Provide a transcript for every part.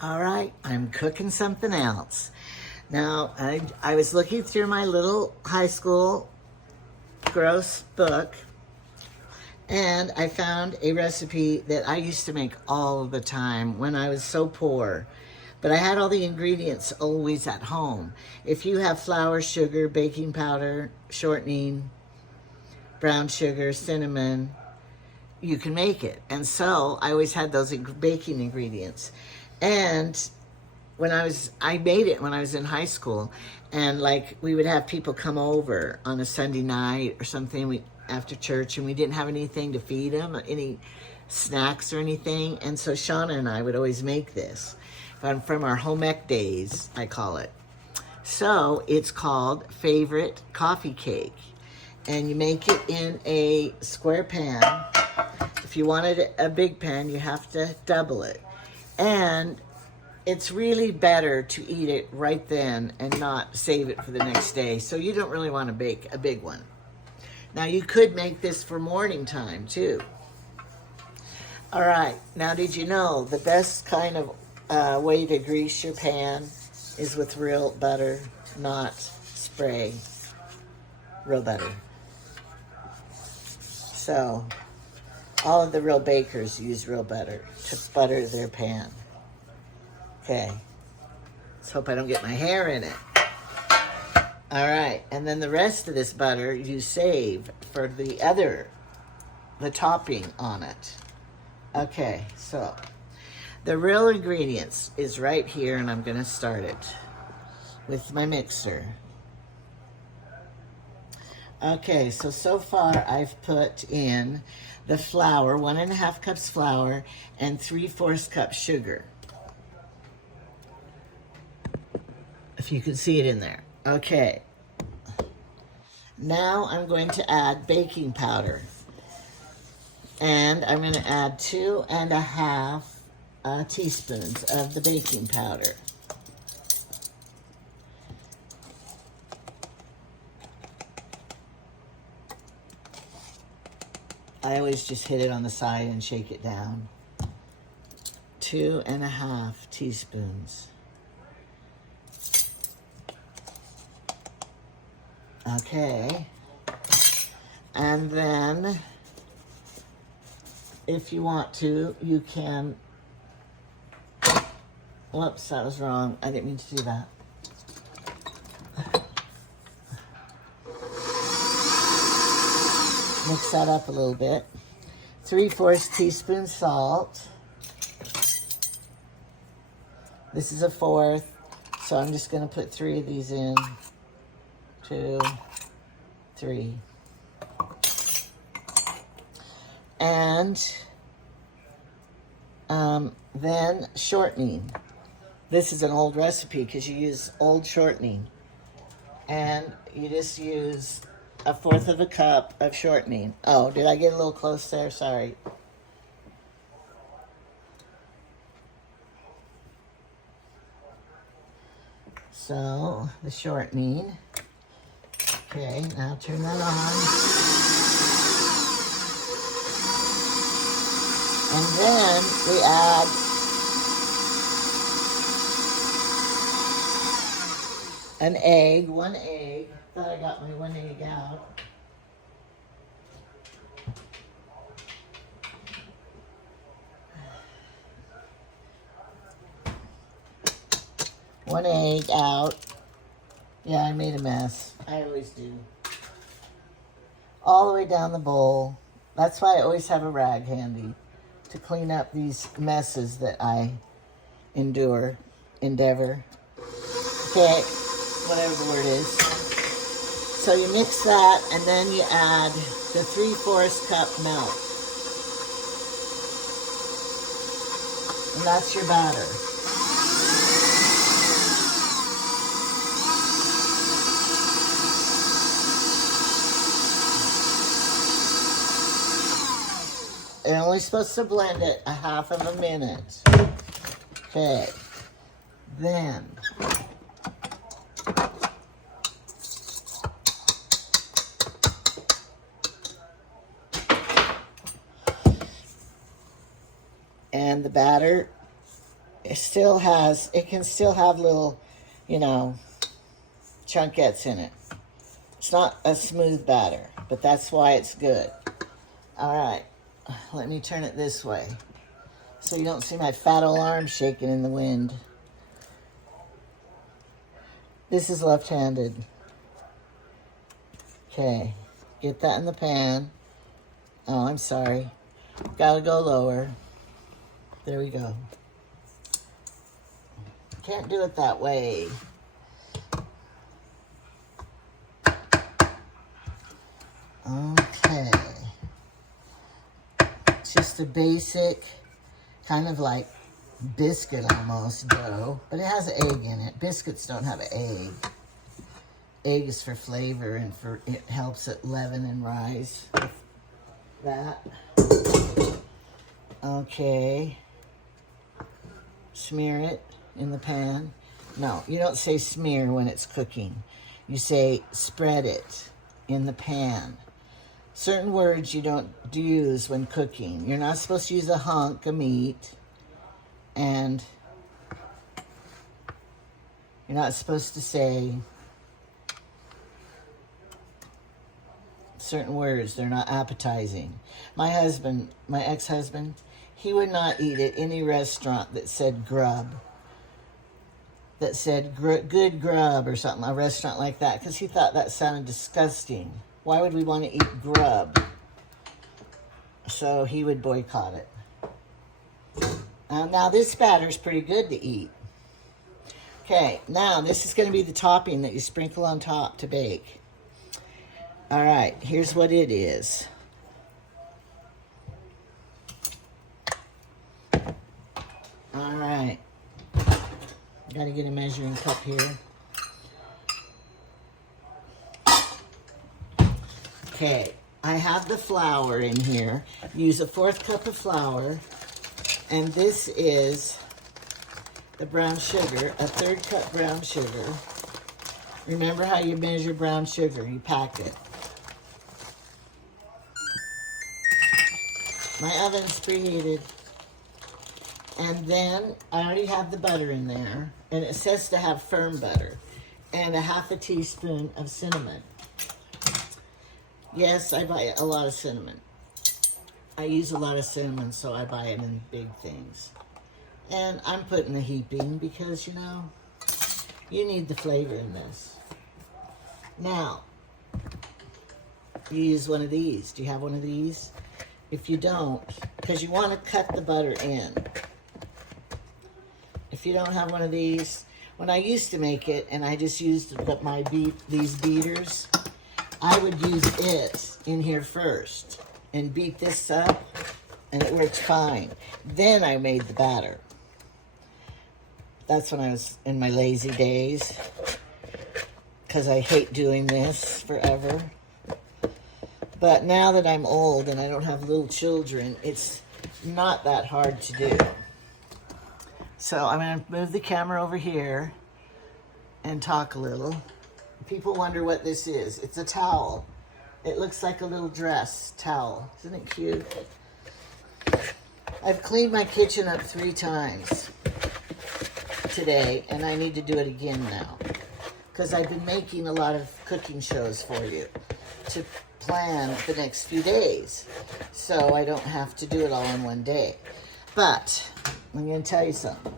All right, I'm cooking something else. Now, I was looking through my little high school gross book, and I found a recipe that I used to make all the time when I was so poor. But I had all the ingredients always at home. If you have flour, sugar, baking powder, shortening, brown sugar, cinnamon, you can make it. And so I always had those baking ingredients. And I made it when I was in high school, and like we would have people come over on a Sunday night or something after church, and we didn't have anything to feed them, any snacks or anything. And so Shauna and I would always make this from our home ec days, I call it. So it's called Favorite Coffee Cake, and you make it in a square pan. If you wanted a big pan, you have to double it. And it's really better to eat it right then and not save it for the next day. So you don't really want to bake a big one. Now you could make this for morning time too. All right, now did you know the best kind of way to grease your pan is with real butter, not spray, real butter. So all of the real bakers use real butter to butter their pan. Okay, let's hope I don't get my hair in it. All right, and then the rest of this butter you save for the topping on it. Okay, so the real ingredients is right here, and I'm gonna start it with my mixer. Okay, so far I've put in the flour, 1.5 cups flour, and 3/4 cup sugar. If you can see it in there. Okay. Now I'm going to add baking powder. And I'm going to add 2.5 teaspoons of the baking powder. I always just hit it on the side and shake it down. 2.5 teaspoons. Okay, and then if you want to, you can, whoops, that was wrong. I didn't mean to do that. Mix that up a little bit. 3/4 teaspoon salt. This is a 1/4, so I'm just going to put 3 of these in. 2, 3. And then shortening. This is an old recipe because you use old shortening. And you just use 1/4 cup of shortening. Oh, did I get a little close there? Sorry. So, the shortening. Okay, now turn that on. And then we add an egg, 1 egg. Thought I got my 1 egg out. One egg out. Yeah, I made a mess. I always do. All the way down the bowl. That's why I always have a rag handy to clean up these messes that I endeavor. Okay, whatever the word is. So you mix that, and then you add the 3/4 cup milk. And that's your batter. You're only supposed to blend it 1/2 minute. Okay. Then and the batter it can still have little, you know, chunkettes in it. It's not a smooth batter, but that's why it's good. All right, let me turn it this way so you don't see my fat old arm shaking in the wind. This is left-handed. Okay, get that in the pan. Oh, I'm sorry. Gotta go lower. There we go. Can't do it that way. Okay. It's just a basic, kind of like biscuit almost dough, but it has an egg in it. Biscuits don't have an egg. Egg is for flavor and it helps it leaven and rise. That. Okay. Smear it in the pan. No, you don't say smear when it's cooking. You say spread it in the pan. Certain words you don't use when cooking. You're not supposed to use a hunk of meat, and you're not supposed to say certain words. They're not appetizing. My ex-husband, he would not eat at any restaurant that said grub, that said good grub or something, a restaurant like that, because he thought that sounded disgusting. Why would we want to eat grub? So he would boycott it. Now this batter is pretty good to eat. Okay, now this is going to be the topping that you sprinkle on top to bake. All right, here's what it is. All right. Got to get a measuring cup here. Okay, I have the flour in here. Use a 1/4 cup of flour. And this is the brown sugar, a 1/3 cup brown sugar. Remember how you measure brown sugar, you pack it. My oven's preheated. And then I already have the butter in there. And it says to have firm butter. And a 1/2 teaspoon of cinnamon. Yes, I buy a lot of cinnamon. I use a lot of cinnamon, so I buy it in big things. And I'm putting a heaping because, you know, you need the flavor in this. Now, you use one of these. Do you have one of these? If you don't, because you want to cut the butter in. If you don't have one of these, when I used to make it, and I just used these beaters, I would use it in here first and beat this up, and it worked fine. Then I made the batter. That's when I was in my lazy days, because I hate doing this forever. But now that I'm old and I don't have little children, it's not that hard to do. So I'm going to move the camera over here and talk a little. People wonder what this is. It's a towel. It looks like a little dress towel. Isn't it cute? I've cleaned my kitchen up 3 times today, and I need to do it again now, because I've been making a lot of cooking shows for you to plan the next few days, so I don't have to do it all in one day. But I'm going to tell you something.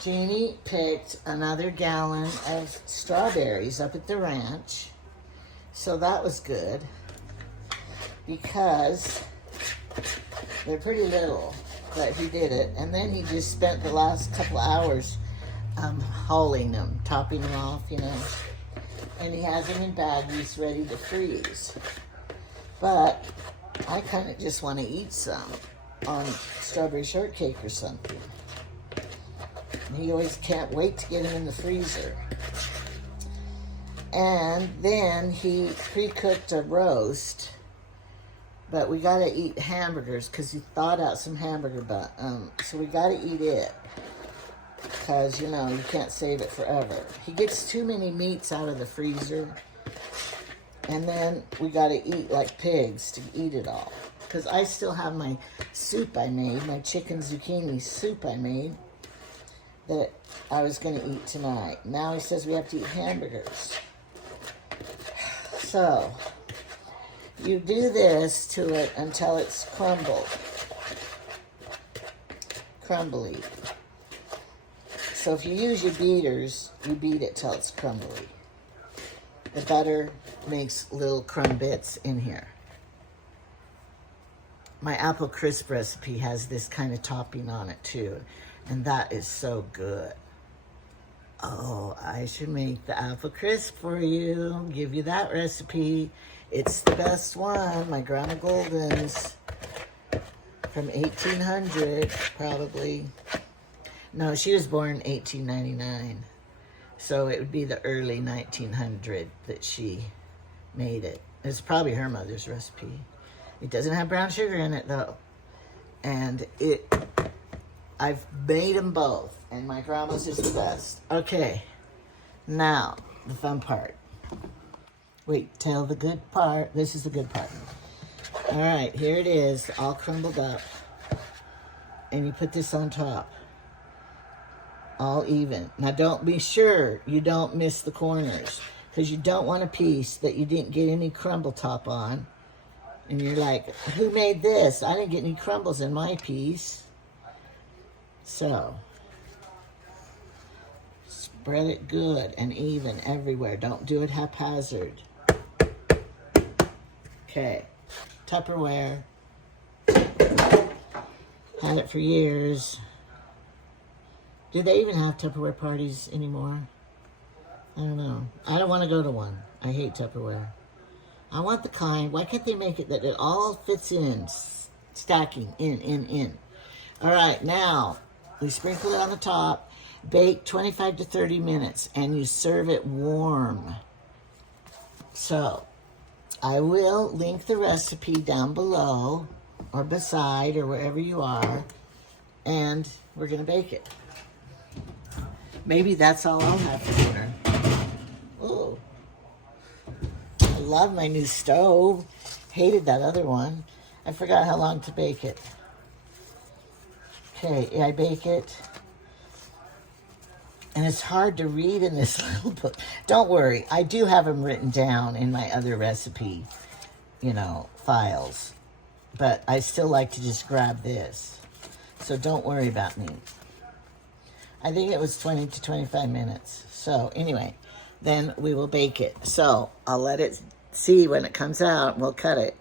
Jeannie picked another gallon of strawberries up at the ranch. So that was good, because they're pretty little, but he did it. And then he just spent the last couple of hours hulling them, topping them off, you know. And he has them in baggies ready to freeze. But I kind of just want to eat some on strawberry shortcake or something. He always can't wait to get them in the freezer. And then he pre-cooked a roast, but we got to eat hamburgers because he thawed out some hamburger so we got to eat it, because, you know, you can't save it forever. He gets too many meats out of the freezer, and then we got to eat like pigs to eat it all. because I still have my soup I made, my chicken zucchini soup I made that I was going to eat tonight. Now he says we have to eat hamburgers. So, you do this to it until it's crumbly. So if you use your beaters, you beat it till it's crumbly. The butter makes little crumb bits in here. My apple crisp recipe has this kind of topping on it too, and that is so good. Oh, I should make the apple crisp for you, give you that recipe. It's the best one, my Grandma Golden's from 1800, probably. No, she was born 1899. So it would be the early 1900 that she made it. It's probably her mother's recipe. It doesn't have brown sugar in it though. And I've made them both, and my grandma's is the best. Okay, now the fun part. Wait, tell the good part. This is the good part. All right, here it is, all crumbled up. And you put this on top. All even. Now don't be sure you don't miss the corners, because you don't want a piece that you didn't get any crumble top on. And you're like, who made this? I didn't get any crumbles in my piece. So, spread it good and even everywhere. Don't do it haphazard. Okay, Tupperware. Had it for years. Do they even have Tupperware parties anymore? I don't know. I don't want to go to one. I hate Tupperware. I want the kind, why can't they make it that it all fits in, stacking, in. All right, now, we sprinkle it on the top, bake 25 to 30 minutes, and you serve it warm. So, I will link the recipe down below, or beside, or wherever you are, and we're gonna bake it. Maybe that's all I'll have for dinner. Ooh. I love my new stove. Hated that other one. I forgot how long to bake it. Okay, I bake it. And it's hard to read in this little book. Don't worry, I do have them written down in my other recipe, files. But I still like to just grab this. So don't worry about me. I think it was 20 to 25 minutes. So anyway, then we will bake it. So I'll let it see when it comes out, and we'll cut it.